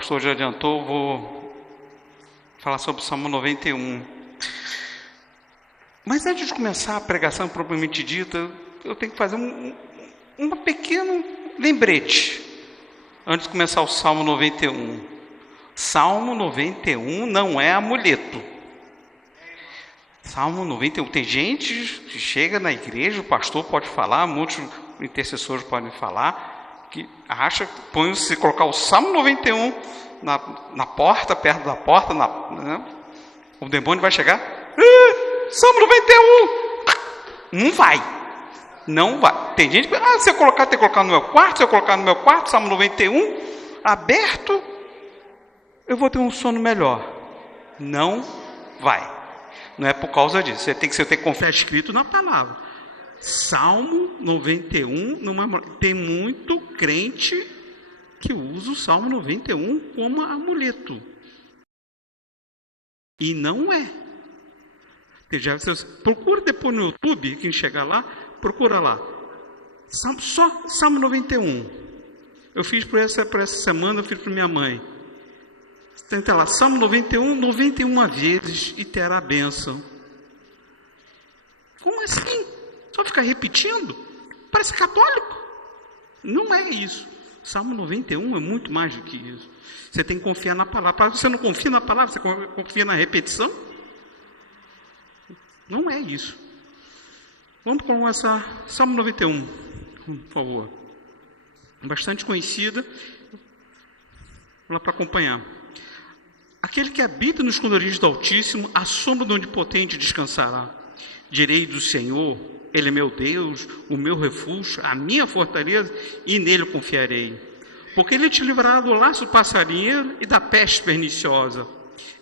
pastor já adiantou, vou falar sobre o Salmo 91. Mas antes de começar a pregação propriamente dita, eu tenho que fazer um pequeno lembrete. Antes de começar o Salmo 91. Salmo 91 não é amuleto. Salmo 91, tem gente que chega na igreja, o pastor pode falar, muitos intercessores podem falar, que acha que se colocar o Salmo 91 na porta, perto da porta, né, o demônio vai chegar, Salmo 91, não vai. Tem gente que, se eu colocar, tem que colocar no meu quarto, se eu colocar no meu quarto, Salmo 91, aberto, eu vou ter um sono melhor. Não vai. Não é por causa disso. Você tem que confiar escrito na palavra. Salmo 91, tem muito crente que usa o Salmo 91 como amuleto. E não é. Procura depois no YouTube, quem chegar lá, procura lá. Só Salmo 91. Eu fiz por essa semana, eu fiz para minha mãe. Tenta lá, Salmo 91 vezes e terá a bênção. Como assim? Só ficar repetindo? Parece católico. Não é isso. Salmo 91 é muito mais do que isso. Você tem que confiar na palavra. Você não confia na palavra, você confia na repetição? Não é isso. Vamos começar. Salmo 91, por favor. Bastante conhecida. Vamos lá para acompanhar. Aquele que habita no esconderijo do Altíssimo, à sombra do Onipotente descansará. Direi do Senhor, Ele é meu Deus, o meu refúgio, a minha fortaleza, e nele confiarei. Porque Ele te livrará do laço do passarinheiro e da peste perniciosa.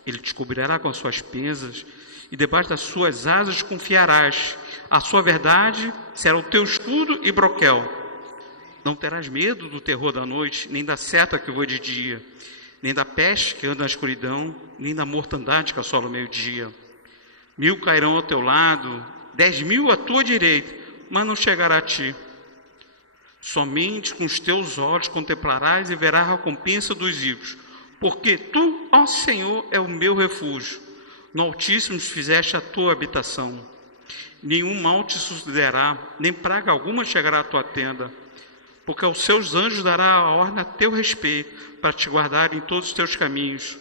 Ele te cobrirá com as suas penas, e debaixo das suas asas confiarás. A sua verdade será o teu escudo e broquel. Não terás medo do terror da noite, nem da seta que voa de dia, nem da peste que anda na escuridão, nem da mortandade que assola o meio-dia. 1000 cairão ao teu lado, 10.000 à tua direita, mas não chegará a ti. Somente com os teus olhos contemplarás e verás a recompensa dos ímpios, porque tu, ó Senhor, é o meu refúgio. No Altíssimo fizeste a tua habitação. Nenhum mal te sucederá, nem praga alguma chegará à tua tenda, porque aos seus anjos dará a ordem a teu respeito, para te guardar em todos os teus caminhos.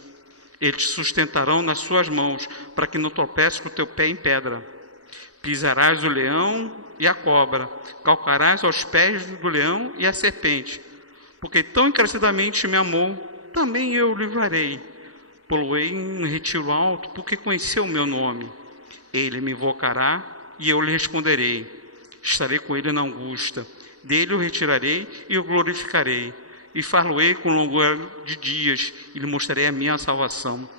Eles te sustentarão nas suas mãos, para que não tropeces com o teu pé em pedra. Pisarás o leão e a cobra, calcarás aos pés do leão e a serpente. Porque tão encarecidamente me amou, também eu o livrarei. Poloei em um retiro alto, porque conheceu o meu nome. Ele me invocará e eu lhe responderei. Estarei com ele na angústia. Dele o retirarei e o glorificarei. E far-lo-ei com longura de dias, e lhe mostrarei a minha salvação.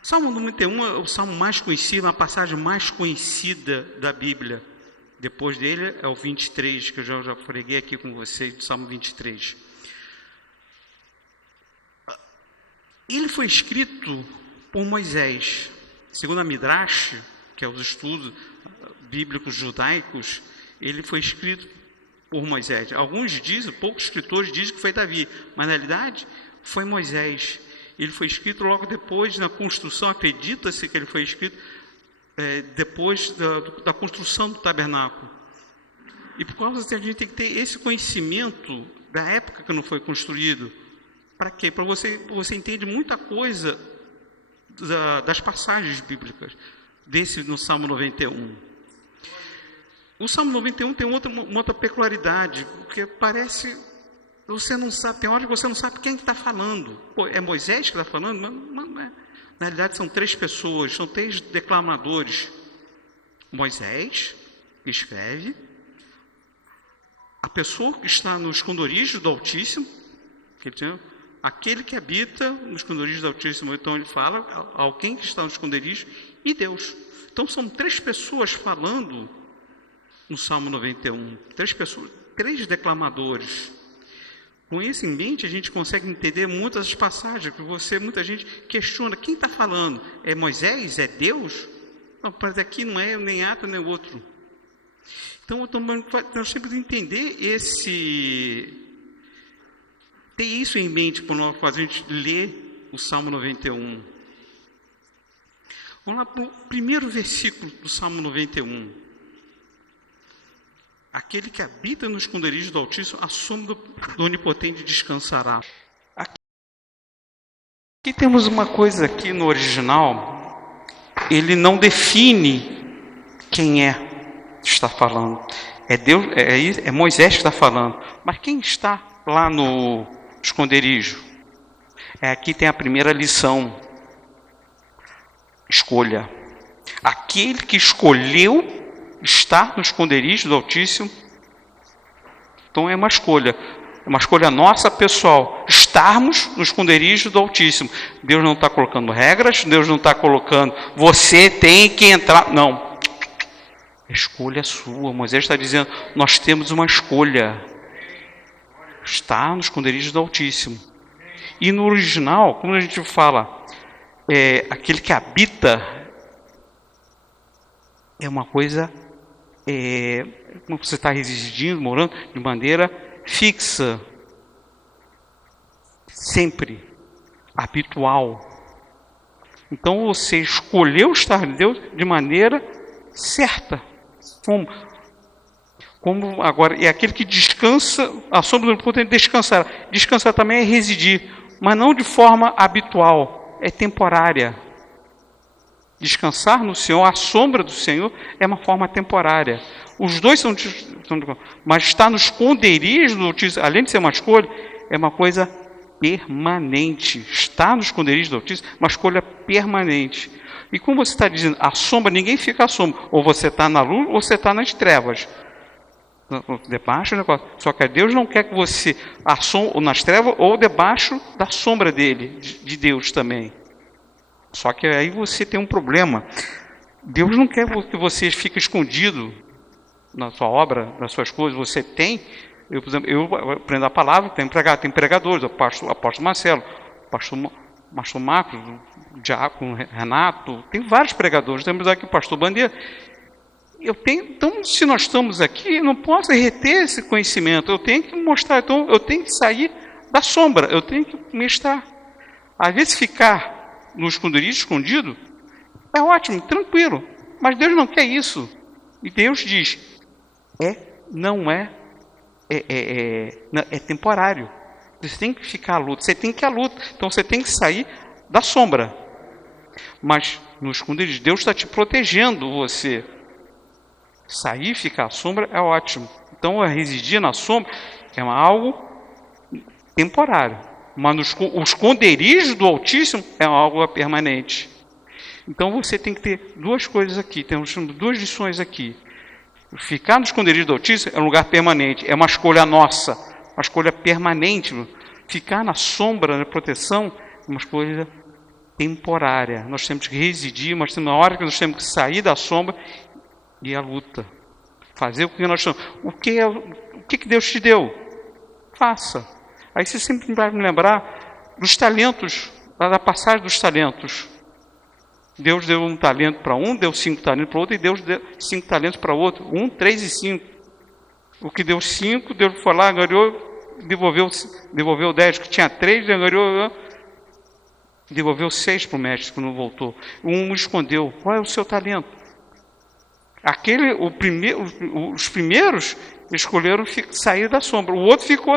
Salmo 91 é o salmo mais conhecido, a passagem mais conhecida da Bíblia. Depois dele é o 23, que eu já preguei aqui com vocês, do Salmo 23. Ele foi escrito por Moisés. Segundo a Midrash, que é os estudos bíblicos judaicos, ele foi escrito por Moisés. Alguns dizem, poucos escritores dizem que foi Davi, mas na realidade foi Moisés. Ele foi escrito logo depois na construção, acredita-se que ele foi escrito depois da construção do tabernáculo. E por causa disso a gente tem que ter esse conhecimento da época que não foi construído. Para quê? Para você entende muita coisa das passagens bíblicas no Salmo 91. O Salmo 91 tem uma outra peculiaridade, porque parece, você não sabe, tem hora que você não sabe quem está falando. É Moisés que está falando? Mas não é. Na realidade são 3 pessoas, são 3 declamadores. Moisés, que escreve, a pessoa que está no esconderijo do Altíssimo, aquele que habita no esconderijo do Altíssimo, então ele fala, alguém que está no esconderijo, e Deus. Então são 3 pessoas falando no Salmo 91, 3 pessoas, 3 declamadores. Com isso em mente, a gente consegue entender muitas passagens, porque muita gente questiona, quem está falando? É Moisés? É Deus? Não, mas aqui não é nem Atos, nem outro. Então, nós temos que entender ter isso em mente quando a gente lê o Salmo 91. Vamos lá para o primeiro versículo do Salmo 91. Aquele que habita no esconderijo do Altíssimo, à sombra do Onipotente descansará. Aqui temos uma coisa aqui no original, ele não define quem está falando. É Deus, é Moisés que está falando. Mas quem está lá no esconderijo? Aqui tem a primeira lição. Escolha. Aquele que escolheu estar no esconderijo do Altíssimo. Então é uma escolha nossa, pessoal, estarmos no esconderijo do Altíssimo. Deus não está colocando regras, Deus não está colocando, você tem que entrar, não. A escolha é sua. Moisés está dizendo, nós temos uma escolha. Estar no esconderijo do Altíssimo. E no original, como a gente fala, aquele que habita é uma coisa, como você está residindo, morando, de maneira fixa, sempre, habitual. Então você escolheu estar em Deus de maneira certa. Como agora, é aquele que descansa, a sombra do Onipotente descansar. Descansar também é residir, mas não de forma habitual, é temporária. Descansar no Senhor, a sombra do Senhor, é uma forma temporária. Os dois são mas estar no esconderijo do Altíssimo, além de ser uma escolha, é uma coisa permanente. Estar no esconderijo do Altíssimo é uma escolha permanente. E como você está dizendo, a sombra, ninguém fica à sombra. Ou você está na luz, ou você está nas trevas. Debaixo do negócio. Só que Deus não quer que você ou nas trevas ou debaixo da sombra dele, de Deus também. Só que aí você tem um problema. Deus não quer que você fique escondido na sua obra, nas suas coisas. Você tem, por exemplo, eu aprendo a palavra, tem pregadores, o apóstolo Marcelo, o pastor Marcos, o diácono Renato, tem vários pregadores. Temos aqui o pastor Bandeira. Então, se nós estamos aqui, eu não posso reter esse conhecimento, eu tenho que mostrar, então eu tenho que sair da sombra, eu tenho que mestrar. Às vezes ficar no esconderijo, escondido, é ótimo, tranquilo, mas Deus não quer isso. E Deus diz, é temporário. Você tem que ficar à luta, você tem que ir à luta, então você tem que sair da sombra. Mas no esconderijo, Deus está te protegendo você. Sair e ficar à sombra é ótimo. Então, residir na sombra é algo temporário. Mas o esconderijo do Altíssimo é algo permanente. Então, você tem que ter duas coisas aqui. Temos duas lições aqui. Ficar no esconderijo do Altíssimo é um lugar permanente. É uma escolha nossa. Uma escolha permanente. Ficar na sombra, na proteção, é uma escolha temporária. Nós temos que residir, mas tem uma hora que nós temos que sair da sombra e a luta. Fazer o que nós estamos. O que Deus te deu? Faça. Aí você sempre vai me lembrar dos talentos, da passagem dos talentos. Deus deu um talento para um, deu 5 talentos para outro, e Deus deu 5 talentos para outro. 1, 3 e 5. O que deu 5, Deus foi lá, ganhou, devolveu 10, que tinha 3, ganhou, devolveu 6 para o mestre, que não voltou. Um escondeu. Qual é o seu talento? Os primeiros escolheram sair da sombra. O outro ficou,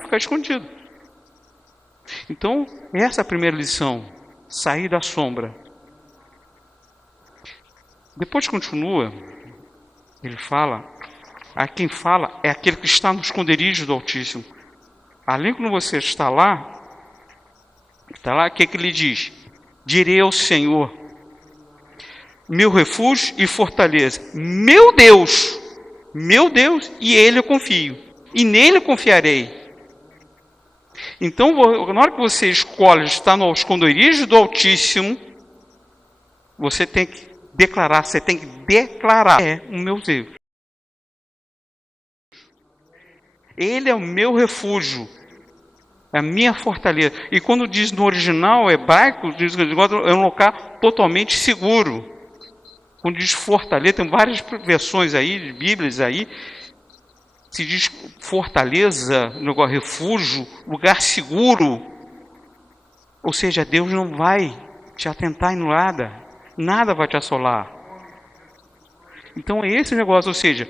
ficar escondido. Então, essa é a primeira lição. Sair da sombra. Depois continua, ele fala, quem fala é aquele que está no esconderijo do Altíssimo. Além quando você está lá, o que ele diz? Direi ao Senhor, meu refúgio e fortaleza, meu Deus, e Ele eu confio, e nele eu confiarei. Então, na hora que você escolhe estar no esconderijo do Altíssimo, você tem que declarar, é o meu Deus. Ele é o meu refúgio, é a minha fortaleza. E quando diz no original hebraico, diz que é um local totalmente seguro. Quando diz fortaleza, tem várias versões aí, de Bíblias aí, Se diz fortaleza, refúgio, lugar seguro. Ou seja, Deus não vai te atentar em nada. Nada vai te assolar. Então é esse negócio, ou seja,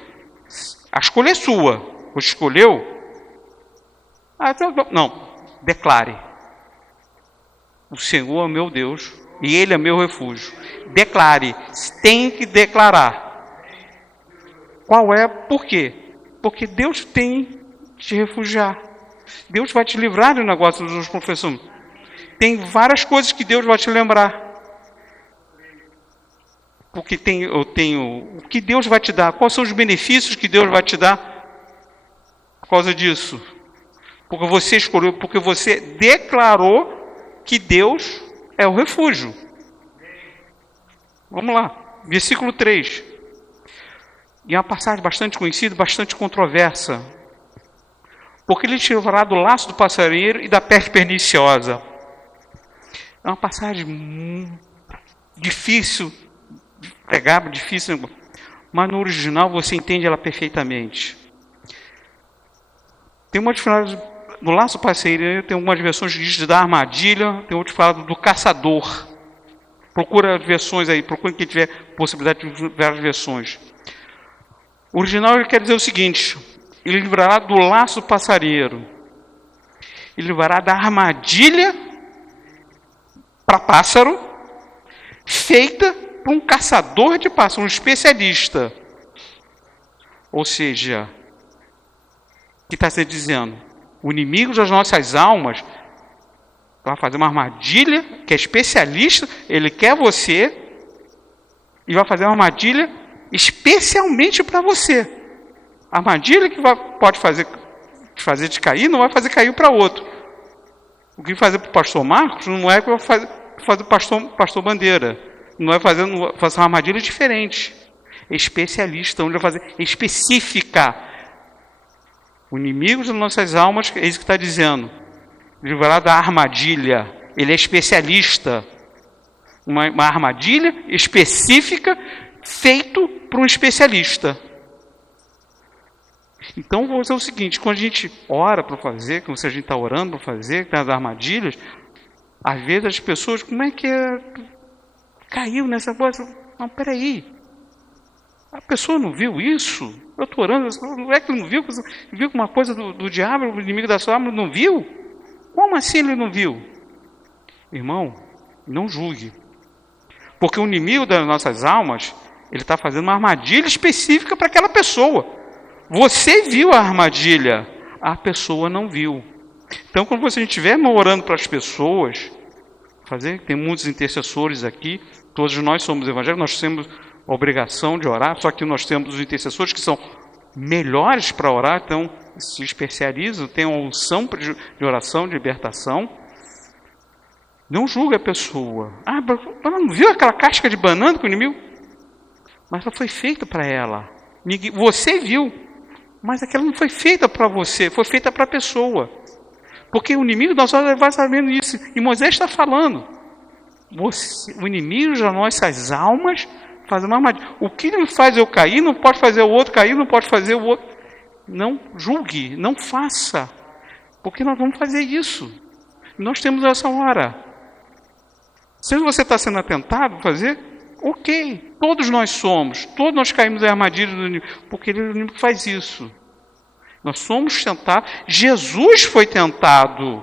a escolha é sua. Você escolheu? Não, declare. O Senhor é meu Deus e Ele é meu refúgio. Declare, tem que declarar. Qual é? Por quê? Porque Deus tem que te refugiar. Deus vai te livrar do negócio dos professores. Tem várias coisas que Deus vai te lembrar. Porque eu tenho o que Deus vai te dar. Quais são os benefícios que Deus vai te dar por causa disso? Porque você escolheu, porque você declarou que Deus é o refúgio. Vamos lá, versículo 3. E é uma passagem bastante conhecida, bastante controversa. Porque ele te livrará do laço do passarinheiro e da peste perniciosa. É uma passagem difícil de pregar, difícil, mas no original você entende ela perfeitamente. Tem uma diferença do laço do passarinheiro, tem algumas versões que dizem da armadilha, tem outras que falam do caçador. Procura as versões aí, procura quem tiver possibilidade de várias versões. O original ele quer dizer o seguinte: ele livrará do laço do passarinheiro, ele livrará da armadilha para pássaro, feita por um caçador de pássaros, um especialista. Ou seja, o que está se dizendo? O inimigo das nossas almas vai fazer uma armadilha, que é especialista, ele quer você, e vai fazer uma armadilha especialmente para você. A armadilha que pode fazer te cair, não vai fazer cair para outro. O que fazer para o pastor Marcos não é o que vai fazer o pastor Bandeira. Não vai fazer uma armadilha diferente. É especialista, onde vai fazer específica. O inimigo das nossas almas, é isso que está dizendo. Ele vai lá da armadilha. Ele é especialista. Uma armadilha específica feito por um especialista. Então, vou dizer o seguinte: quando a gente ora para fazer, quando a gente está orando para fazer, que tem as armadilhas, às vezes as pessoas, como é que caiu nessa coisa? Não, peraí. A pessoa não viu isso? Eu estou orando, não é que não viu? Viu uma coisa do diabo, o inimigo da sua alma, não viu? Como assim ele não viu? Irmão, não julgue. Porque o inimigo das nossas almas, ele está fazendo uma armadilha específica para aquela pessoa. Você viu a armadilha, a pessoa não viu. Então, quando você estiver orando para as pessoas, tem muitos intercessores aqui, todos nós somos evangélicos, nós temos a obrigação de orar, só que nós temos os intercessores que são melhores para orar, então se especializam, têm uma unção de oração, de libertação. Não julgue a pessoa. Ela não viu aquela casca de banana com o inimigo? Mas ela foi feita para ela. Você viu, mas aquela não foi feita para você, foi feita para a pessoa. Porque o inimigo nós vai sabendo isso. E Moisés está falando. O inimigo das nossas almas faz uma armadilha. O que ele faz eu cair, não pode fazer o outro cair, não pode fazer o outro. Não julgue, não faça. Porque nós vamos fazer isso. Nós temos essa hora. Se você está sendo atentado a fazer, ok. Todos nós somos. Todos nós caímos na armadilha do inimigo. Porque o inimigo faz isso. Nós somos tentados. Jesus foi tentado.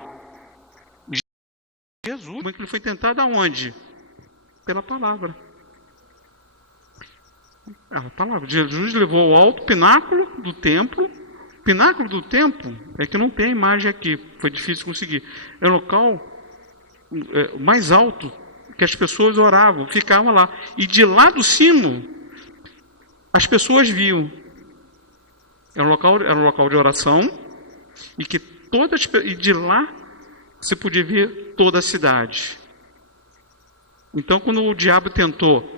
Jesus, como é que ele foi tentado aonde? Pela palavra. A palavra. Jesus levou ao alto pináculo do templo. Pináculo do templo é que não tem imagem aqui. Foi difícil conseguir. É o local mais alto que as pessoas oravam, ficavam lá. E de lá do cimo, as pessoas viam. Era um local de oração, e de lá você podia ver toda a cidade. Então, quando o diabo tentou,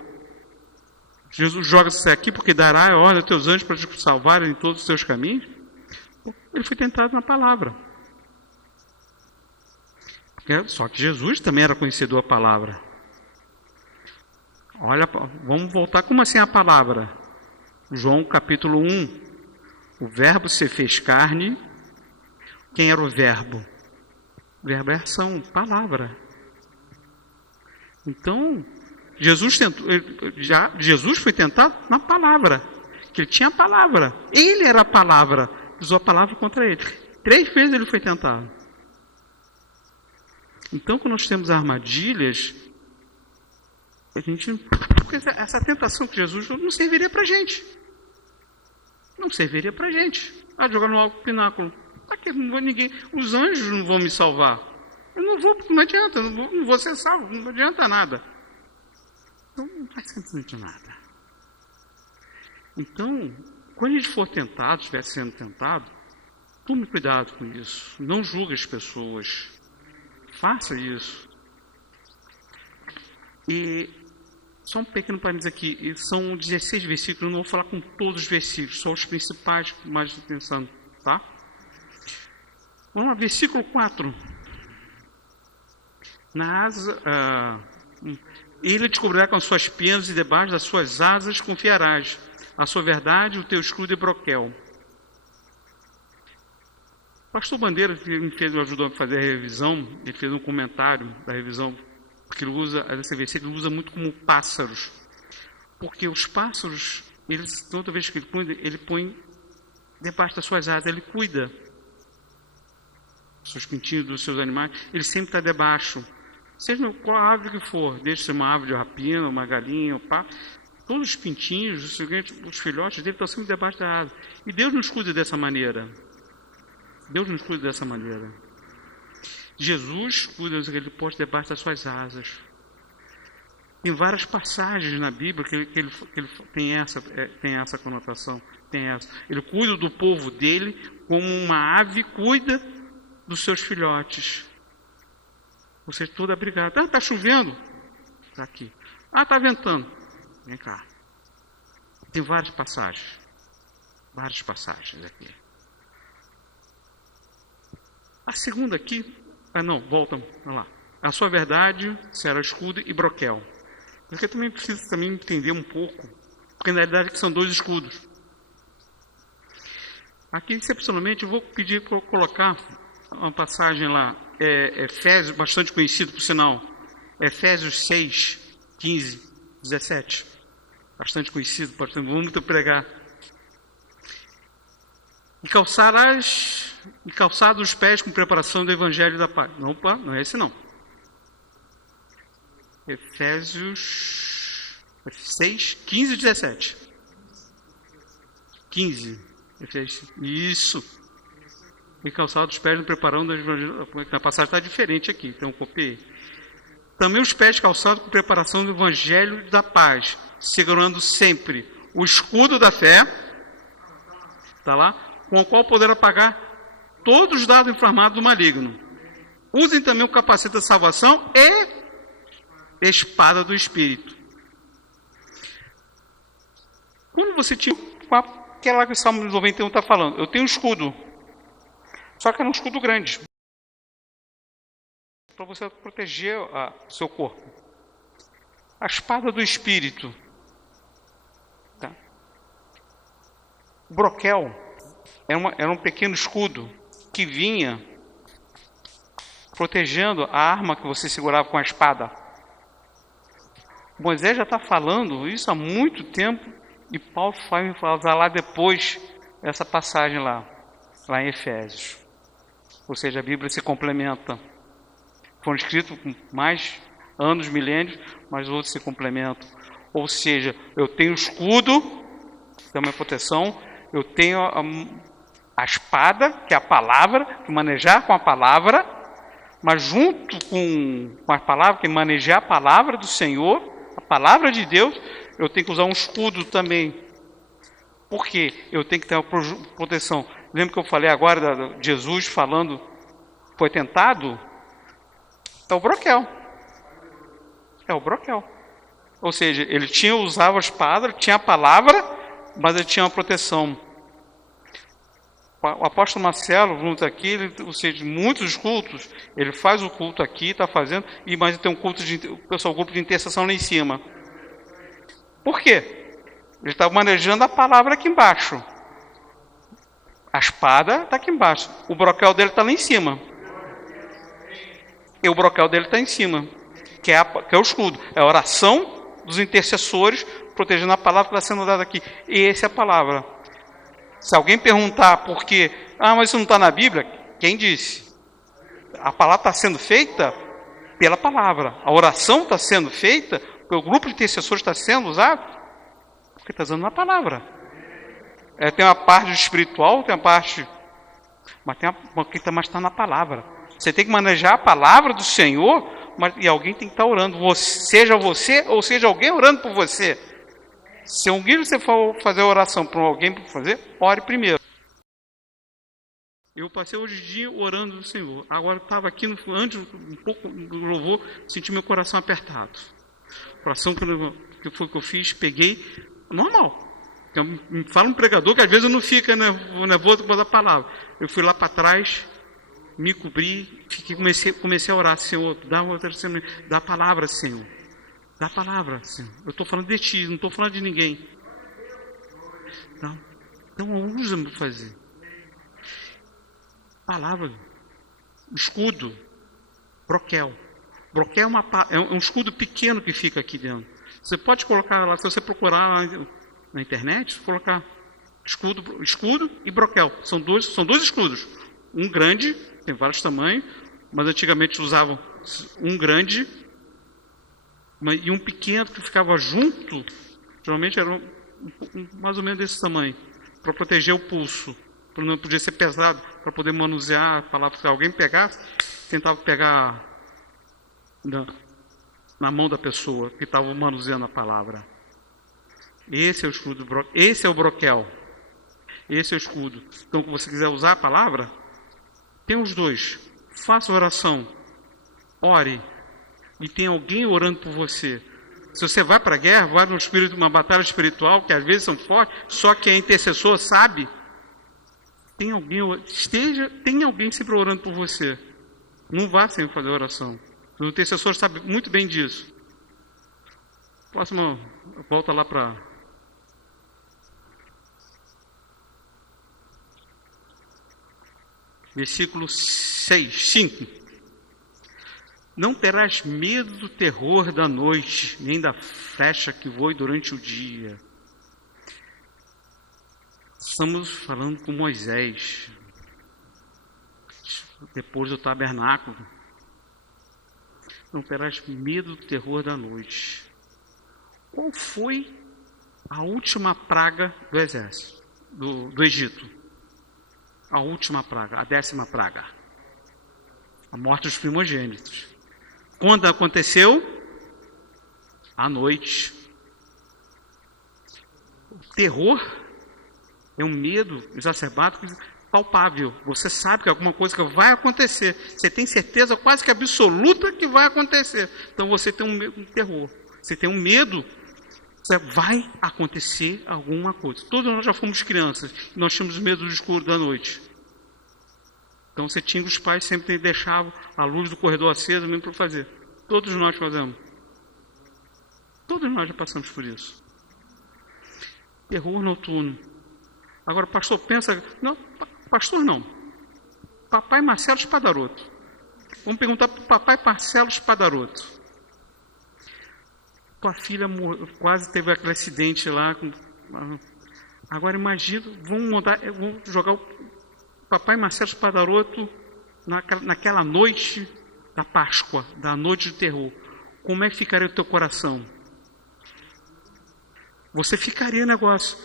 Jesus joga-se aqui porque dará a ordem aos teus anjos para te salvarem em todos os teus caminhos, ele foi tentado na palavra. Só que Jesus também era conhecedor da palavra. Olha, vamos voltar, como assim a palavra? João capítulo 1. O verbo se fez carne. Quem era o verbo? O verbo é ação, palavra. Então, Jesus foi tentado na palavra, que ele tinha a palavra. Ele era a palavra, usou a palavra contra ele. 3 vezes ele foi tentado. Então, quando nós temos armadilhas, porque essa tentação que Jesus não serviria para a gente. Não serviria para a gente. Jogar no alto pináculo. Aqui não vou ninguém. Os anjos não vão me salvar. Eu não vou, porque não adianta. Não vou ser salvo. Não adianta nada. Então, não faz absolutamente nada. Então, quando a gente for tentado, estiver sendo tentado, tome cuidado com isso. Não julgue as pessoas. Faça isso. E só um pequeno parênteses aqui. São 16 versículos. Eu não vou falar com todos os versículos. Só os principais que mais estou pensando. Tá? Vamos lá, versículo 4. Ele descobrirá com as suas penas e debaixo das suas asas confiarás. A sua verdade, o teu escudo e broquel. O pastor Bandeira, que me ajudou a fazer a revisão, ele fez um comentário da revisão, porque ele usa, esse versículo ele usa muito como pássaros. Porque os pássaros, toda vez que ele põe debaixo das suas asas, ele cuida dos seus pintinhos, dos seus animais, ele sempre está debaixo. Seja qual árvore que for, desde ser uma árvore de rapina, uma galinha, um pato, todos os pintinhos, os filhotes dele estão sempre debaixo da asa. E Deus nos cuida dessa maneira. Deus nos cuida dessa maneira. Jesus cuida ele pôs debaixo das suas asas. Tem várias passagens na Bíblia que ele tem essa conotação. Ele cuida do povo dele como uma ave cuida dos seus filhotes. Você todo abrigado. Está chovendo? Está aqui. Está ventando. Vem cá. Tem várias passagens. Várias passagens aqui. A segunda aqui... volta lá. A sua verdade será escudo e broquel. Porque eu também preciso entender um pouco. Porque na realidade são 2 escudos. Aqui, excepcionalmente, eu vou pedir para colocar uma passagem lá. Efésios, bastante conhecido por sinal. Efésios 6, 15, 17. Bastante conhecido, vamos muito pregar. E calçados os pés com preparação do Evangelho da paz. Não é esse não. Efésios 6, 15 e 17. 15. Isso. E calçados os pés no preparando do Evangelho. A passagem está diferente aqui, então copiei. Também os pés calçados com preparação do Evangelho da paz, segurando sempre o escudo da fé, está lá, com o qual poderá apagar todos os dados inflamados do maligno. Usem também o capacete da salvação e espada do Espírito. Quando você tinha aquela que o Salmo 91 está falando, eu tenho um escudo, só que era um escudo grande, para você proteger o seu corpo. A espada do Espírito. Tá? O broquel era um pequeno escudo que vinha protegendo a arma que você segurava com a espada. Moisés já está falando isso há muito tempo e Paulo vai falar lá depois essa passagem lá em Efésios. Ou seja, a Bíblia se complementa. Foram escritos com mais anos, milênios, mas outros se complementam. Ou seja, eu tenho o escudo, que é uma proteção, eu tenho a espada, que é a palavra, que manejar com a palavra, mas junto com a palavra, que manejar a palavra do Senhor, a palavra de Deus, eu tenho que usar um escudo também. Por quê? Eu tenho que ter uma proteção. Lembra que eu falei agora de Jesus falando, foi tentado? É o broquel. É o broquel. Ou seja, ele usava a espada, tinha a palavra, mas ele tinha uma proteção. O apóstolo Marcelo, junto aqui, ou seja, muitos cultos, ele faz o culto aqui, está fazendo, mas ele tem um culto grupo de intercessão lá em cima. Por quê? Ele está manejando a palavra aqui embaixo. A espada está aqui embaixo. O broquel dele está lá em cima. E o broquel dele está em cima. Que é o escudo. É a oração dos intercessores, protegendo a palavra que está sendo dada aqui. E essa é a palavra. Se alguém perguntar por quê, mas isso não está na Bíblia, quem disse? A palavra está sendo feita pela palavra. A oração está sendo feita, o grupo de intercessores está sendo usado, porque está usando a palavra. Tem uma parte espiritual, tem uma parte, mas tem uma que está na palavra. Você tem que manejar a palavra do Senhor, e alguém tem que estar orando. Seja você ou seja alguém orando por você. Se alguém você for fazer oração para alguém para fazer, ore primeiro. Eu passei hoje de dia orando do Senhor. Agora estava aqui, antes, um pouco do louvor, senti meu coração apertado. O coração que foi que eu fiz, peguei, normal. Me fala um pregador que às vezes eu não fico nervoso por causa da palavra. Eu fui lá para trás, me cobri, comecei a orar, Senhor, dá a palavra, Senhor. Dá a palavra, Senhor. Eu estou falando de ti, não estou falando de ninguém. Então usa-me para fazer. Palavra, escudo, broquel. Broquel é um escudo pequeno que fica aqui dentro. Você pode colocar lá, se você procurar lá na internet, colocar escudo e broquel. São dois escudos. Um grande, tem vários tamanhos, mas antigamente usavam um grande e um pequeno que ficava junto. Geralmente era mais ou menos desse tamanho, para proteger o pulso. Não podia ser pesado, para poder manusear a palavra. Se alguém pegasse, tentava pegar na mão da pessoa que estava manuseando a palavra. Esse é o escudo, esse é o broquel, esse é o escudo. Então, se você quiser usar a palavra, tem os dois. Faça oração, ore, e tem alguém orando por você. Se você vai para a guerra, vai numa batalha espiritual, que às vezes são fortes, só que a intercessor sabe. Tem alguém sempre orando por você. Não vá sem fazer oração. O intercessor sabe muito bem disso. Próximo, volta lá para... Versículo 5. Não terás medo do terror da noite, nem da flecha que voe durante o dia. Estamos falando com Moisés, depois do tabernáculo. Não terás medo do terror da noite. Qual foi a última praga do exército, do Egito? A última praga, a 10ª praga. A morte dos primogênitos. Quando aconteceu? À noite. O terror é um medo exacerbado, palpável. Você sabe que alguma coisa vai acontecer. Você tem certeza quase que absoluta que vai acontecer. Então você tem um terror. Você tem um medo. Vai acontecer alguma coisa. Todos nós já fomos crianças. E nós tínhamos medo do escuro da noite. Então você tinha os pais sempre deixavam a luz do corredor acesa mesmo para fazer. Todos nós fazemos. Todos nós já passamos por isso. Terror noturno. Agora, pastor, pensa... Não, pastor não. Papai Marcelo Espadaroto. Vamos perguntar para o papai Marcelo Espadaroto. Tua filha quase teve aquele acidente lá. Agora, imagina, vamos jogar o papai Marcelo Espadaroto naquela noite da Páscoa, da noite de terror. Como é que ficaria o teu coração? Você ficaria negócio...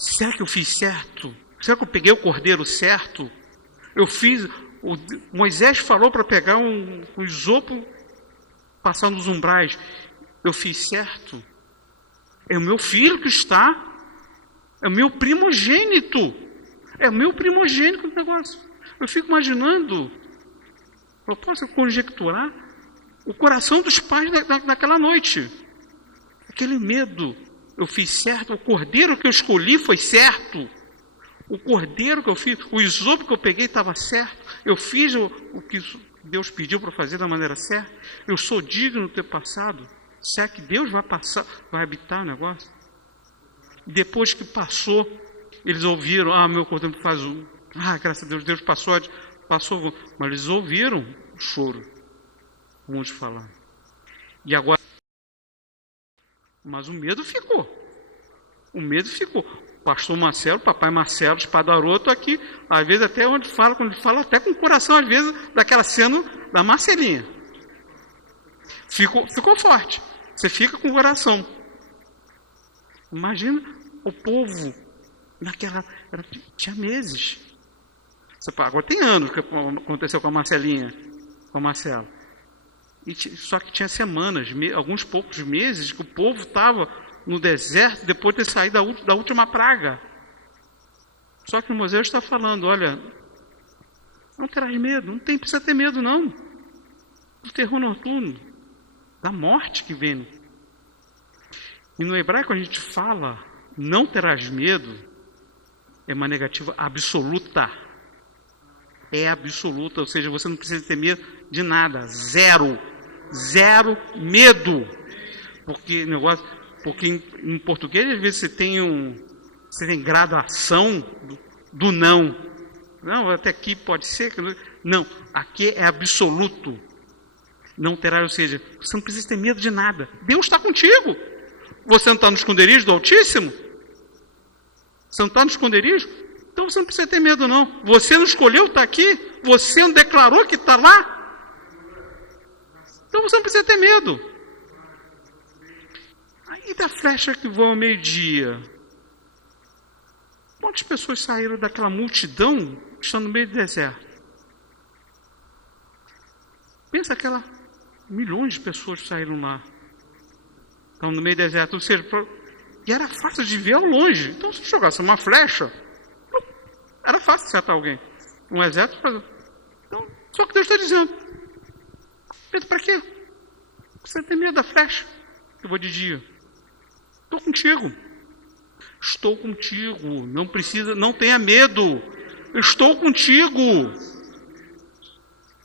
Será que eu fiz certo? Será que eu peguei o cordeiro certo? Moisés falou para pegar um isopo, passar nos umbrais. Eu fiz certo? É o meu filho que está. É o meu primogênito. É o meu primogênito o negócio. Eu fico imaginando. Eu posso conjecturar o coração dos pais naquela noite. Aquele medo. Eu fiz certo, o cordeiro que eu escolhi foi certo. O cordeiro que eu fiz, o isopo que eu peguei estava certo. Eu fiz o que Deus pediu para fazer da maneira certa. Eu sou digno de ter passado. Será que Deus vai habitar o negócio? Depois que passou, eles ouviram, meu cordeiro Graças a Deus, Deus passou, mas eles ouviram o choro, muitos falar. E agora, mas o medo ficou. O medo ficou. Pastor Marcelo, papai Marcelo, espadaroto aqui, às vezes até quando ele fala até com o coração, às vezes, daquela cena da Marcelinha. Ficou forte. Você fica com o coração. Imagina o povo tinha meses. Agora tem anos que aconteceu com a Marcelinha, com a Marcela. Só que tinha semanas, alguns poucos meses, que o povo estava no deserto depois de ter saído da última praga. Só que o Moisés está falando, olha, não terás medo, não precisa ter medo não. Do terror noturno, da morte que vem. E no hebraico a gente fala, não terás medo, é uma negativa absoluta. É absoluta, ou seja, você não precisa ter medo de nada, zero medo. Porque em português às vezes você tem graduação do não. Não, até aqui pode ser. Não, aqui é absoluto. Não terá, ou seja, você não precisa ter medo de nada. Deus está contigo. Você não está no esconderijo do Altíssimo? Você não está no esconderijo? Então você não precisa ter medo não. Você não escolheu estar aqui? Você não declarou que está lá? Então você não precisa ter medo. Aí da flecha que voa ao meio-dia, quantas pessoas saíram daquela multidão que está no meio do deserto? Pensa milhões de pessoas saíram lá. Estão no meio do deserto, ou seja, e era fácil de ver ao longe. Então se jogasse uma flecha, era fácil acertar alguém. Um exército fazia. Então, só que Deus está dizendo, Pedro, para quê? Você tem medo da flecha? Eu vou de dia. Estou contigo. Estou contigo. Não tenha medo. Estou contigo.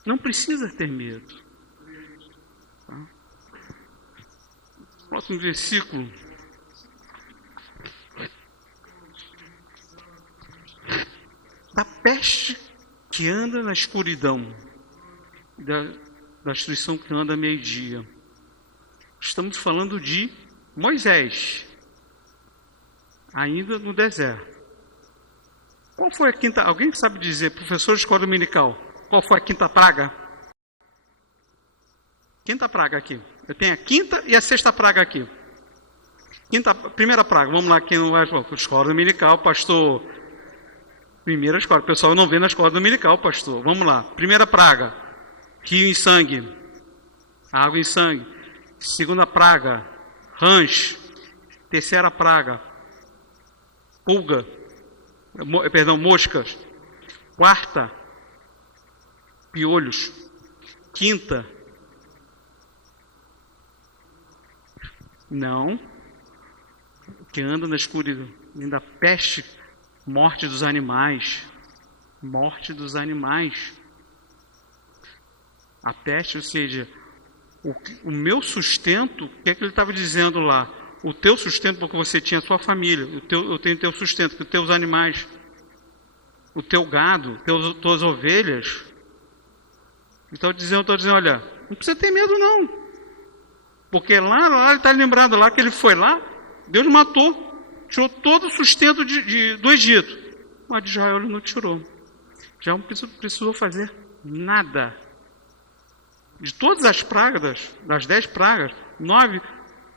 Não precisa ter medo. Tá? Próximo versículo. Da peste que anda na escuridão, da destruição que anda a meio-dia. Estamos falando de Moisés, ainda no deserto. Qual foi a quinta? Alguém sabe dizer, professor de escola dominical, qual foi a quinta praga? Quinta praga aqui. Eu tenho a quinta e a sexta praga aqui. Primeira praga, vamos lá, quem não vai escola dominical, pastor. Primeira escola, o pessoal não vê na escola dominical, pastor. Vamos lá. Primeira praga, rio em sangue, água em sangue. Segunda praga, rãs. Terceira praga, moscas. Quarta, piolhos. Quinta, não, que anda na escuridão, ainda peste, morte dos animais. Morte dos animais. A peste, ou seja, o meu sustento, o que é que ele estava dizendo lá? O teu sustento, porque você tinha a sua família, eu tenho o teu sustento, os teus animais, o teu gado, tuas ovelhas. Então eu estou dizendo, olha, não precisa ter medo não. Porque lá ele está lembrando lá que ele foi lá, Deus matou, tirou todo o sustento do Egito. Mas de Israel ele não tirou. Já não precisou fazer nada. De todas as pragas, das 10 pragas, 9,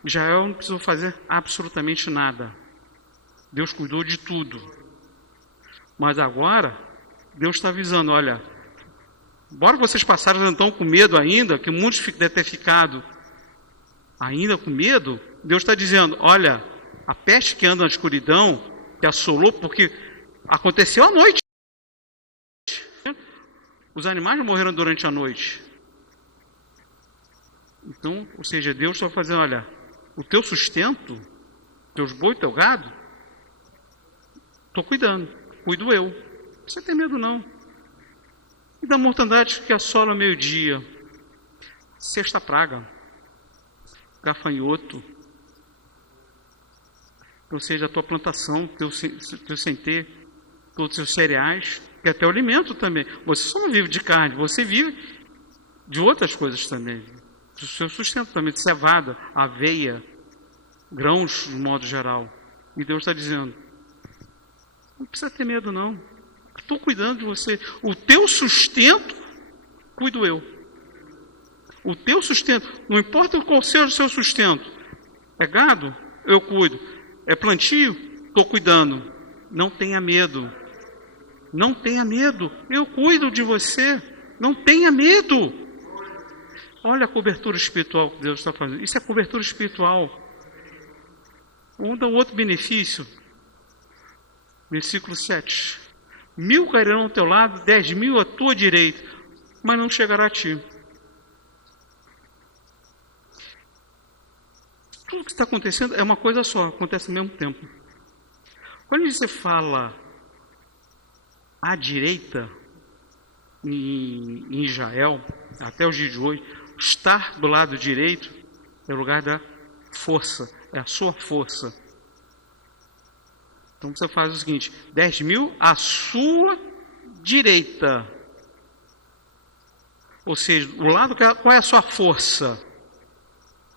Israel não precisou fazer absolutamente nada. Deus cuidou de tudo. Mas agora, Deus está avisando, olha, embora vocês passaram então com medo ainda, que muitos devem ter ficado ainda com medo, Deus está dizendo, olha, a peste que anda na escuridão, que assolou, porque aconteceu à noite. Os animais morreram durante a noite. Então, ou seja, Deus está fazendo, olha, o teu sustento, teus boi, teu gado, estou cuidando, cuido eu. Não precisa ter medo não. E da mortandade que assola ao meio-dia. Sexta praga, gafanhoto, ou seja, a tua plantação, teu centeio, todos os seus cereais, que até o alimento também. Você só não vive de carne, você vive de outras coisas também. Do seu sustento também, de cevada, aveia, grãos, de modo geral. E Deus está dizendo, não precisa ter medo não. Estou cuidando de você. O teu sustento, cuido eu. O teu sustento, não importa qual seja o seu sustento. É gado? Eu cuido. É plantio? Estou cuidando. Não tenha medo. Não tenha medo. Eu cuido de você. Não tenha medo. Olha a cobertura espiritual que Deus está fazendo. Isso é cobertura espiritual. Vamos dar outro benefício. Versículo 7. 1000 cairão ao teu lado, 10.000 à tua direita, mas não chegará a ti. Tudo que está acontecendo é uma coisa só, acontece ao mesmo tempo. Quando você fala à direita, em Israel, até os dias de hoje, estar do lado direito é o lugar da força, é a sua força. Então você faz o seguinte, 10.000 à sua direita. Ou seja, o lado, qual é a sua força?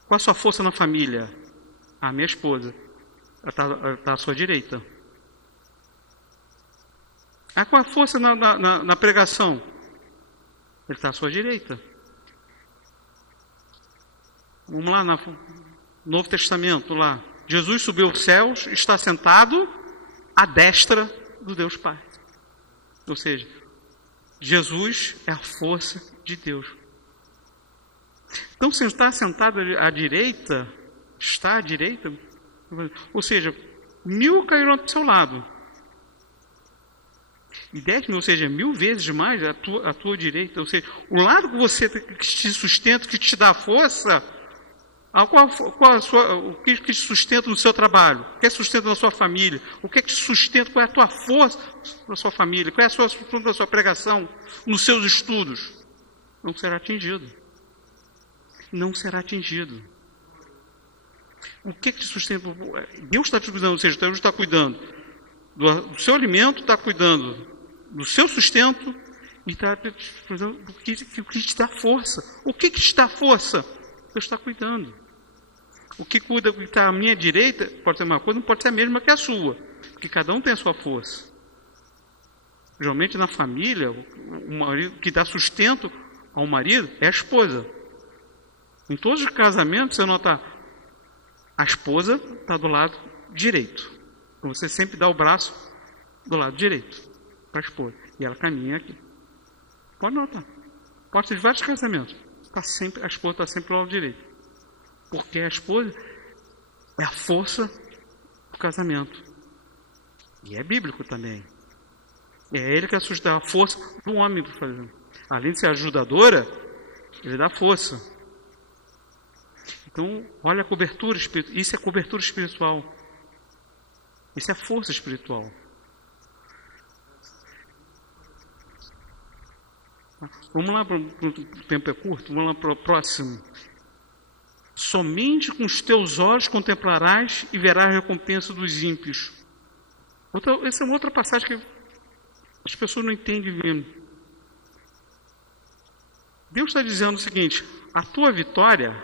Qual é a sua força na família? A minha esposa. Ela está à sua direita. Qual é a força na pregação? Ele está à sua direita. Vamos lá, no Novo Testamento, lá. Jesus subiu aos céus, está sentado à destra do Deus Pai. Ou seja, Jesus é a força de Deus. Então, se está sentado à direita, está à direita, ou seja, 1000 cairão do seu lado. E 10.000, ou seja, 1000 vezes mais à tua direita. Ou seja, o lado que você que te sustenta, que te dá força, o que te sustenta no seu trabalho? O que te sustenta na sua família? O que te sustenta? Qual é a tua força na sua família? Qual é a sua sustento na sua pregação? Nos seus estudos? Não será atingido. Não será atingido. O que te sustenta? Deus está te cuidando, ou seja, Deus está cuidando do seu alimento, está cuidando do seu sustento e está te cuidando do que te dá força. O que te dá força? Deus está cuidando. O que cuida, que está à minha direita, pode ser uma coisa, não pode ser a mesma que a sua, porque cada um tem a sua força. Geralmente na família, o marido que dá sustento ao marido é a esposa. Em todos os casamentos, você nota, a esposa está do lado direito. Então você sempre dá o braço do lado direito para a esposa. E ela caminha aqui. Pode notar. Pode ser de vários casamentos. A esposa está sempre do lado direito. Porque a esposa é a força do casamento. E é bíblico também. É ele que dá a força do homem para fazer. Além de ser ajudadora, ele dá força. Então, olha a cobertura espiritual. Isso é cobertura espiritual. Isso é força espiritual. Vamos lá, o tempo é curto, vamos lá para o próximo. Somente com os teus olhos contemplarás e verás a recompensa dos ímpios. Essa é uma outra passagem que as pessoas não entendem mesmo. Deus está dizendo o seguinte, a tua vitória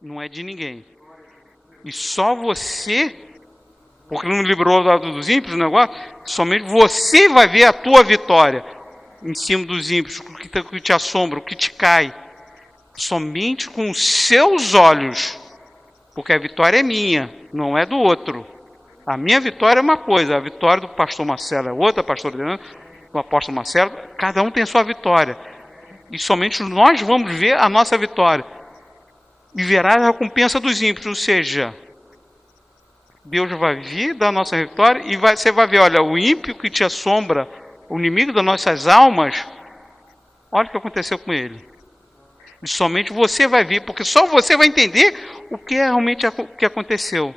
não é de ninguém. E só você, porque não livrou dos ímpios o negócio, somente você vai ver a tua vitória em cima dos ímpios, o que te assombra, o que te cai. Somente com os seus olhos, porque a vitória é minha, não é do outro. A minha vitória é uma coisa, a vitória do pastor Marcelo é outra, pastor Adriano, do apóstolo Marcelo, cada um tem sua vitória. E somente nós vamos ver a nossa vitória. E verá a recompensa dos ímpios, ou seja, Deus vai vir da nossa vitória e você vai ver, olha, o ímpio que te assombra, o inimigo das nossas almas, olha o que aconteceu com ele. E somente você vai ver, porque só você vai entender o que é realmente o que aconteceu.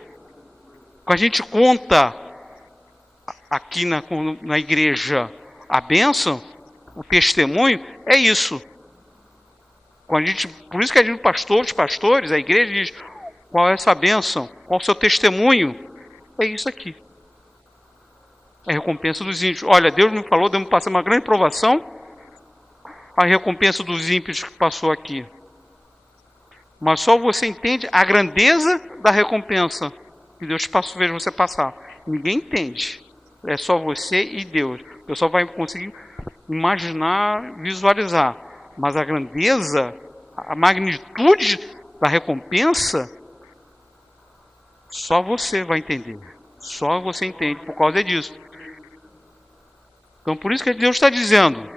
Quando a gente conta aqui na igreja a bênção, o testemunho, é isso. Quando por isso que os pastores, a igreja diz, qual é essa bênção? Qual é o seu testemunho? é isso aqui. A recompensa dos ímpios. Olha, Deus me falou, Deus me passou uma grande provação, a recompensa dos ímpios que passou aqui. Mas só você entende a grandeza da recompensa que Deus fez você passar. Ninguém entende. É só você e Deus. O pessoal vai conseguir imaginar, visualizar. Mas a grandeza, a magnitude da recompensa, só você vai entender. Só você entende por causa disso. Então, por isso que Deus está dizendo,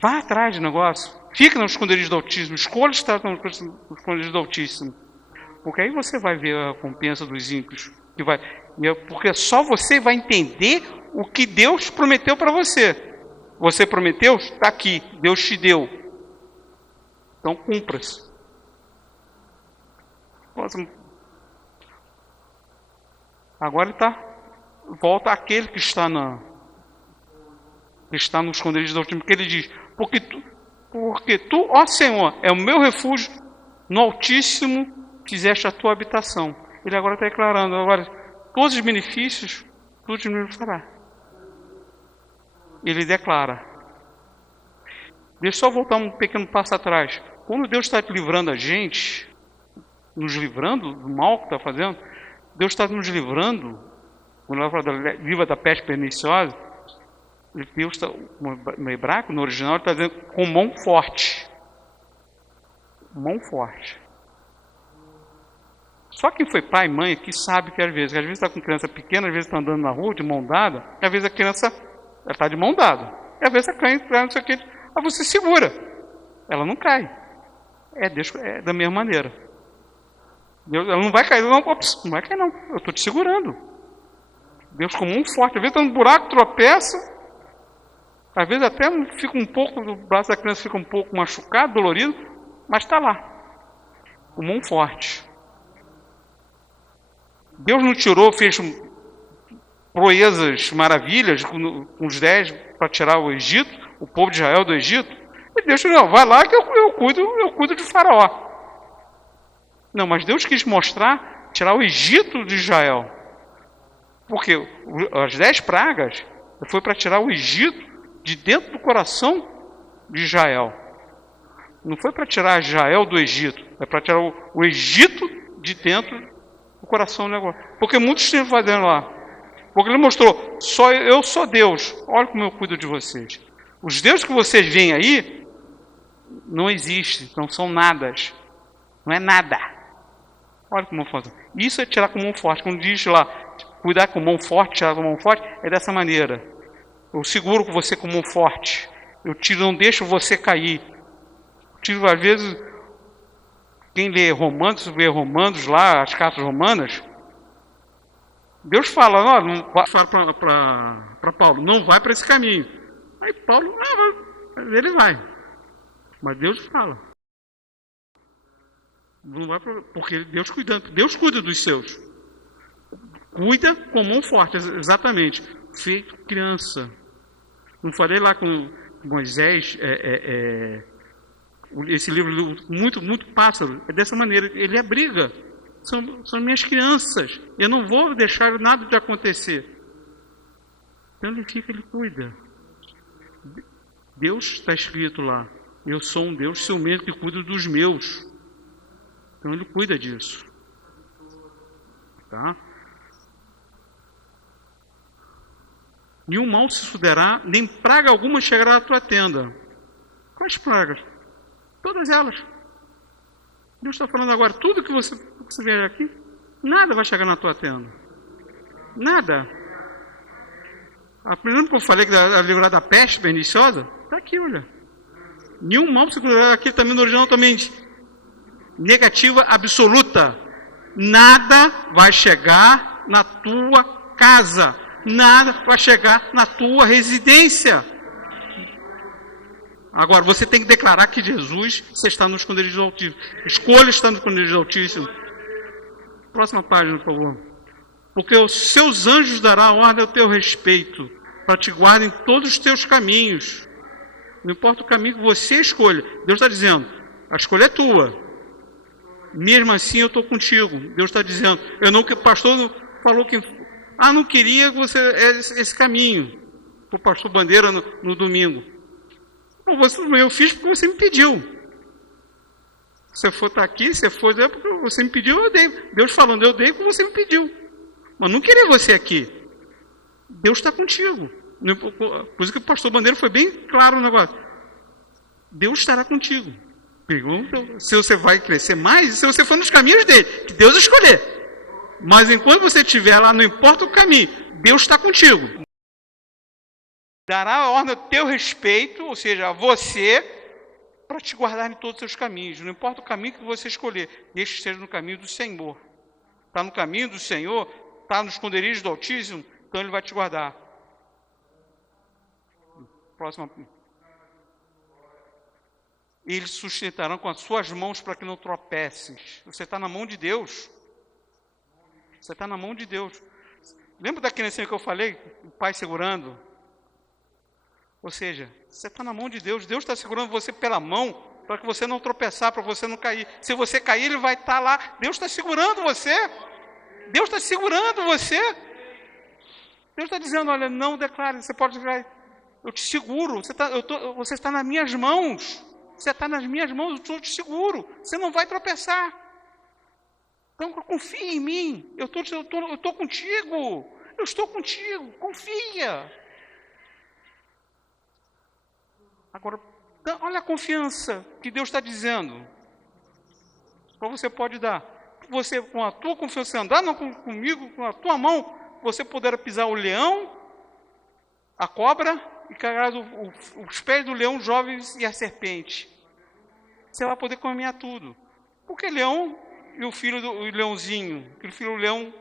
vá atrás do negócio. Fique no esconderijo do Altíssimo. Escolha estar no esconderijo do Altíssimo. Porque aí você vai ver a recompensa dos ímpios. Porque só você vai entender o que Deus prometeu para você. Você prometeu? Está aqui. Deus te deu. Então, cumpra-se. Agora volta àquele que está no esconderijo do Altíssimo. Porque ele diz, porque tu, ó Senhor, é o meu refúgio, no Altíssimo fizeste a tua habitação. Ele agora está declarando, todos os benefícios, tudo me fará. Ele declara. Deixa eu só voltar um pequeno passo atrás. Quando Deus está livrando a gente, nos livrando do mal que está fazendo, Deus está nos livrando, quando ela fala livra da peste perniciosa, Deus está, no hebraico, no original, está dizendo com mão forte. Mão forte. Só quem foi pai e mãe aqui sabe que às vezes está com criança pequena, às vezes está andando na rua de mão dada, às vezes a criança está de mão dada, e às vezes a criança não sei o que, aí você segura, ela não cai. Deus da mesma maneira. Ela não vai cair, não vai cair não, eu estou te segurando. Deus com mão forte, às vezes está no buraco, tropeça, às vezes até fica um pouco, o braço da criança fica um pouco machucado, dolorido, mas está lá, com mão forte. Deus não tirou, fez proezas, maravilhas com os 10 para tirar o Egito, o povo de Israel do Egito. E Deus falou, não, vai lá que eu cuido de Faraó. Não, mas Deus quis mostrar, tirar o Egito de Israel. Porque as 10 pragas foi para tirar o Egito de dentro do coração de Israel. Não foi para tirar Israel do Egito, é para tirar o Egito de dentro o coração do negócio. Porque muitos estão fazendo lá. Porque ele mostrou, eu sou Deus. Olha como eu cuido de vocês. Os deuses que vocês veem aí, não existem, não são nadas. Não é nada. Olha como eu faço. Isso é tirar com mão forte. Quando diz lá, cuidar com mão forte, tirar com mão forte, é dessa maneira. Eu seguro com você com mão forte. Eu não deixo você cair. Às vezes, quem lê Romanos lá, as cartas romanas, Deus fala, fala para Paulo, não vai para esse caminho. Aí Paulo, ele vai. Mas Deus fala. Não vai porque Deus cuida dos seus. Cuida com mão forte, exatamente. Feito criança. Não falei lá com Moisés, esse livro muito pássaro, é dessa maneira, ele abriga, são minhas crianças, eu não vou deixar nada de acontecer. Então ele cuida. Deus está escrito lá, eu sou um Deus ciumento que cuida dos meus. Então ele cuida disso. Tá? Nenhum mal se sucederá, nem praga alguma chegará à tua tenda. Quais pragas? Todas elas. Deus está falando agora, tudo que você vê aqui, nada vai chegar na tua tenda. Nada. A primeira que eu falei que era livrar da peste perniciosa, está aqui, olha. Nenhum mal se cuidará, aqui também no original também. Negativa absoluta. Nada vai chegar na tua casa. Nada vai chegar na tua residência. Agora, você tem que declarar que Jesus, você está no esconderijo do Altíssimo. Escolha estar no esconderijo do Altíssimo. Próxima página, por favor. Porque os seus anjos dará ordem ao teu respeito, para te guardar em todos os teus caminhos. Não importa o caminho que você escolha. Deus está dizendo, a escolha é tua. Mesmo assim, eu estou contigo. Deus está dizendo, pastor, falou que não queria você esse caminho, para o pastor Bandeira no domingo. Eu fiz porque você me pediu. Se for estar aqui, se for porque você me pediu, eu dei. Deus falando, eu dei porque você me pediu. Mas não queria você aqui. Deus está contigo. Por isso que o pastor Bandeira foi bem claro no negócio. Deus estará contigo. Pergunta se você vai crescer mais, se você for nos caminhos dele, que Deus escolher. Mas enquanto você estiver lá, não importa o caminho, Deus está contigo. Dará a ordem a teu respeito, ou seja, a você, para te guardar em todos os seus caminhos. Não importa o caminho que você escolher, deixe que esteja no caminho do Senhor. Está no caminho do Senhor, está no esconderijo do Altíssimo, então Ele vai te guardar. Próxima. Eles sustentarão com as suas mãos para que não tropeces. Você está na mão de Deus. Você está na mão de Deus. Lembra da criancinha que eu falei? O pai segurando? Ou seja, você está na mão de Deus. Deus está segurando você pela mão para que você não tropeçar, para você não cair. Se você cair, Ele vai estar lá. Deus está segurando você. Deus está segurando você. Deus está dizendo, olha, não declare. Você pode declarar, eu te seguro. Você está nas minhas mãos. Você está nas minhas mãos, eu te seguro. Você não vai tropeçar. Então, confia em mim. Eu estou contigo. Eu estou contigo. Confia. Agora, olha a confiança que Deus está dizendo. Qual você pode dar? Você, com a tua confiança, andar comigo, com a tua mão, você poderá pisar o leão, a cobra, e carregar os pés do leão jovens e a serpente. Você vai poder caminhar tudo. Porque leão e o filho do leãozinho, aquele filho do leão,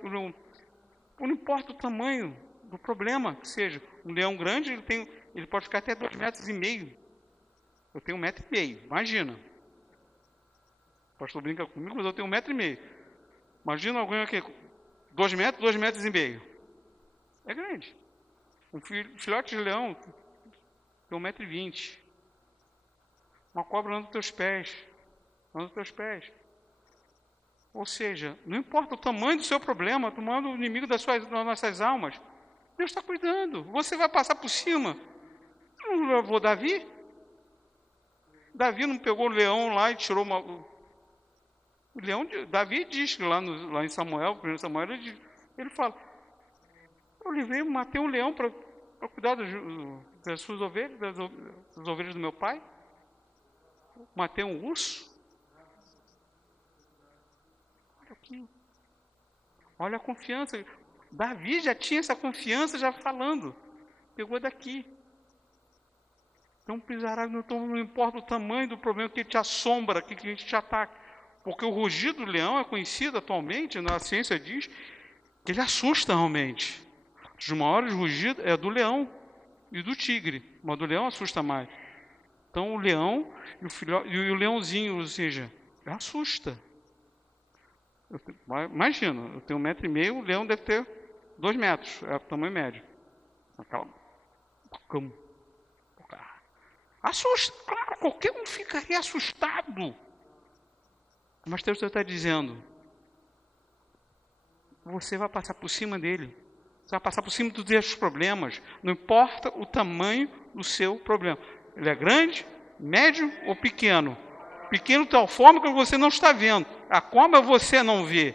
não importa o tamanho do problema que seja. Um leão grande, ele pode ficar até 2,5 metros. Eu tenho 1,5 metros, imagina. O pastor brinca comigo, mas eu tenho 1,5 metros. Imagina alguém aqui, 2 metros, 2,5 metros. É grande. Um filhote de leão tem 1,20 metros. Uma cobra anda nos teus pés. Ou seja, não importa o tamanho do seu problema, o tamanho do inimigo das nossas almas, Deus está cuidando. Você vai passar por cima. Não levou Davi? Davi não pegou o leão lá e tirou uma... O leão, Davi diz que lá em Samuel, 1 Samuel, ele fala, eu matei um leão para cuidar das suas ovelhas, das ovelhas do meu pai. Matei um urso. Olha aqui. Olha a confiança. Davi já tinha essa confiança, já falando. Pegou daqui. Não pisará, não importa o tamanho do problema que te assombra, que te ataca. Porque o rugido do leão é conhecido atualmente, a ciência diz, que ele assusta realmente. Os maiores rugidos é do leão e do tigre, mas do leão assusta mais. Então o leão e o leãozinho, ou seja, assusta. Imagina, eu tenho 1,5 metros, o leão deve ter 2 metros, é o tamanho médio. Aquela cama. Assusta, claro, qualquer um ficaria assustado. Mas Deus está dizendo, você vai passar por cima dele. Você vai passar por cima dos seus problemas. Não importa o tamanho do seu problema. Ele é grande, médio ou pequeno? Pequeno de tal forma que você não está vendo. A cobra você não vê.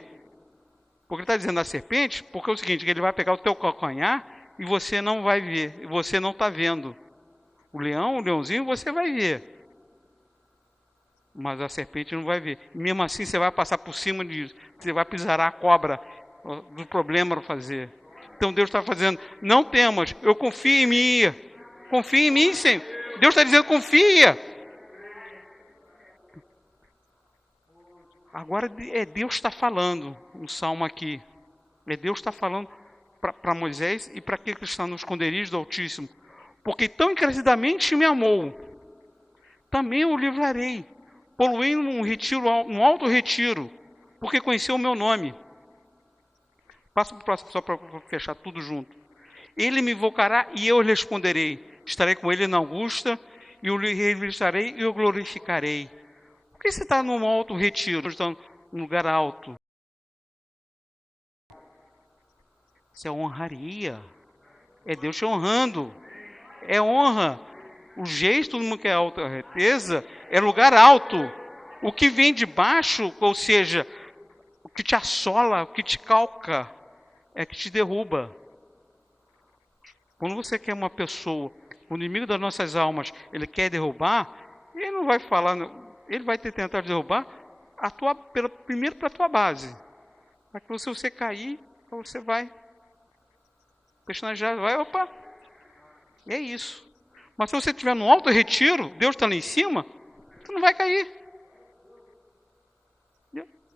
Porque ele está dizendo a serpente, porque é o seguinte, que ele vai pegar o teu calcanhar e você não vai ver. Você não está vendo. O leãozinho você vai ver. Mas a serpente não vai ver. E mesmo assim você vai passar por cima disso. Você vai pisar a cobra do problema para fazer. Então Deus está fazendo, não temas, eu confio em mim. Confia em mim, Senhor. Deus está dizendo, confia. Agora é Deus está falando, um salmo aqui. É Deus está falando para Moisés e para aquele que está no esconderijo do Altíssimo. Porque tão encarecidamente me amou, também o livrarei. Poluei num alto retiro, porque conheceu o meu nome. Passa para o próximo, só para fechar tudo junto. Ele me invocará e eu lhe responderei. Estarei com ele na angústia, e eu lhe revistarei e eu glorificarei. Por que você está num alto retiro, está num lugar alto? Isso é honraria. É Deus te honrando. É honra. O jeito, todo mundo quer alteza, é lugar alto. O que vem de baixo, ou seja, o que te assola, o que te calca, é que te derruba. Quando você quer uma pessoa, o inimigo das nossas almas, ele quer derrubar, ele não vai falar, ele vai tentar derrubar primeiro para a tua base. Para que se você cair, você vai pestanejar, opa, é isso. Mas se você estiver no alto retiro, Deus está lá em cima, você não vai cair.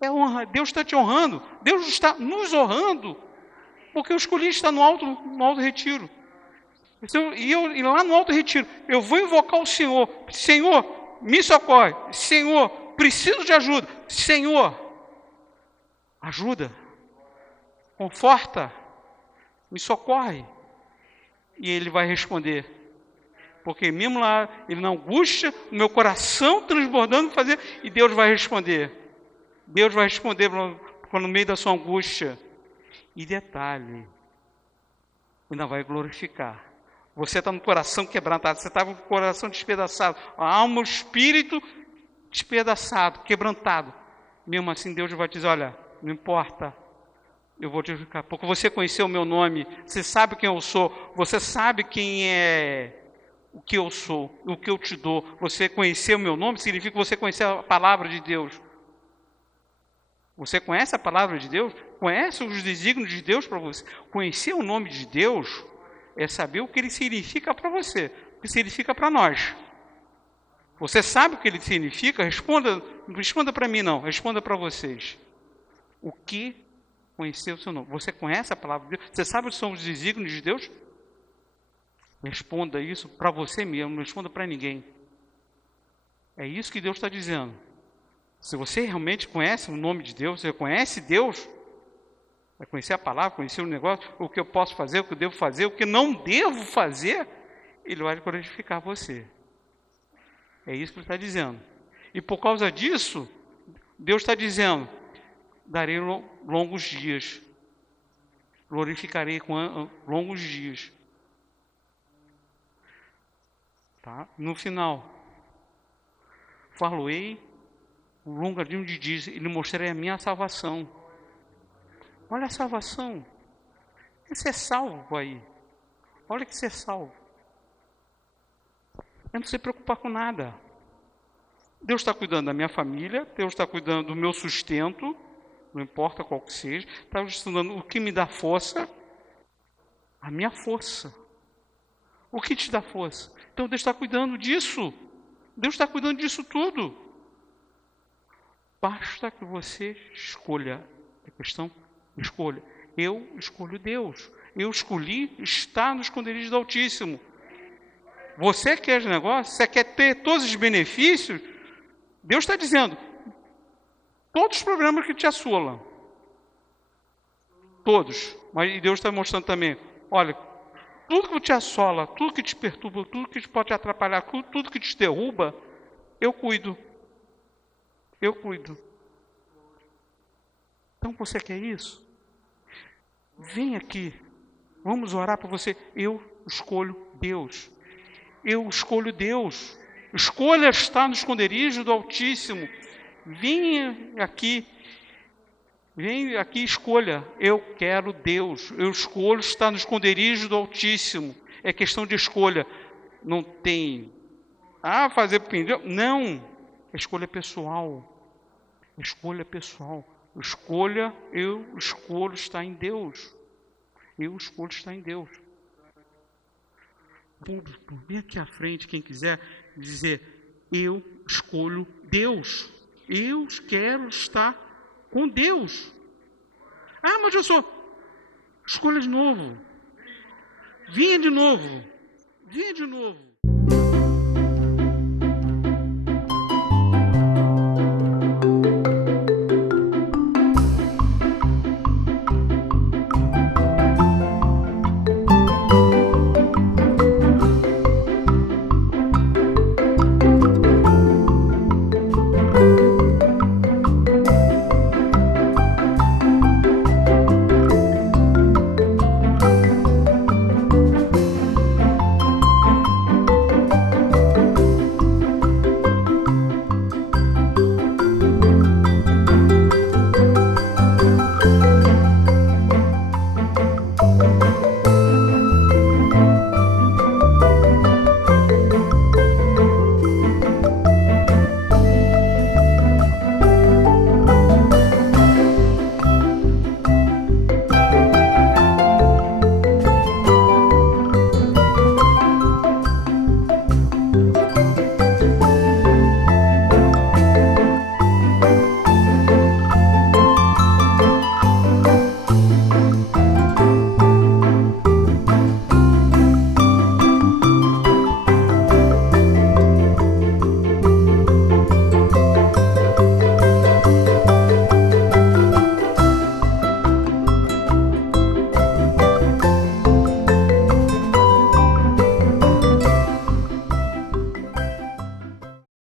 É honra, Deus está te honrando, Deus está nos honrando, porque eu escolhi estar no alto retiro. E lá no alto retiro, eu vou invocar o Senhor. Senhor, me socorre. Senhor, preciso de ajuda. Senhor, ajuda, conforta, me socorre. E Ele vai responder. Porque mesmo lá, Ele na angústia, o meu coração transbordando, e Deus vai responder. Deus vai responder no meio da sua angústia. E detalhe, ainda vai glorificar. Você está no coração quebrantado, você está com o coração despedaçado, a alma, o espírito despedaçado, quebrantado. Mesmo assim, Deus vai te dizer, olha, não importa, eu vou te ficar, porque você conheceu o meu nome, você sabe quem eu sou, você sabe quem é o que eu sou, o que eu te dou. Você conhecer o meu nome significa que você conhecer a palavra de Deus. Você conhece a palavra de Deus? Conhece os desígnios de Deus para você? Conhecer o nome de Deus é saber o que ele significa para você, o que significa para nós. Você sabe o que ele significa? Não responda para mim não, responda para vocês. O que conhecer o seu nome? Você conhece a palavra de Deus? Você sabe o que são os desígnios de Deus? Responda isso para você mesmo, não responda para ninguém. É isso que Deus está dizendo. Se você realmente conhece o nome de Deus, você conhece Deus, vai conhecer a palavra, conhecer o negócio, o que eu posso fazer, o que eu devo fazer, o que não devo fazer, Ele vai glorificar você. É isso que Ele está dizendo. E por causa disso, Deus está dizendo, darei longos dias, glorificarei com longos dias. Tá? No final, faloei um longadinho de dias e lhe mostrarei a minha salvação. Olha a salvação. Você é salvo aí. Olha que você é salvo. Eu não se preocupar com nada. Deus está cuidando da minha família, Deus está cuidando do meu sustento, não importa qual que seja, está estudando o que me dá força, a minha força. O que te dá força? Então Deus está cuidando disso. Deus está cuidando disso tudo. Basta que você escolha. A questão, escolha. Eu escolho Deus. Eu escolhi estar no esconderijo do Altíssimo. Você quer os negócios? Você quer ter todos os benefícios? Deus está dizendo, todos os problemas que te assolam. Todos. Mas Deus está mostrando também, olha, tudo que te assola, tudo que te perturba, tudo que pode te atrapalhar, tudo que te derruba, eu cuido. Eu cuido. Então você quer isso? Vem aqui. Vamos orar para você. Eu escolho Deus. Eu escolho Deus. Escolha estar no esconderijo do Altíssimo. Vem aqui e escolha. Eu quero Deus. Eu escolho estar no esconderijo do Altíssimo. É questão de escolha. Não tem fazer pendeu. Não. É escolha pessoal. Escolha pessoal. Eu escolho estar em Deus. Eu escolho estar em Deus. Público, vem aqui à frente, quem quiser dizer, eu escolho Deus. Eu quero estar com Deus. Mas eu escolha de novo. Vinha de novo.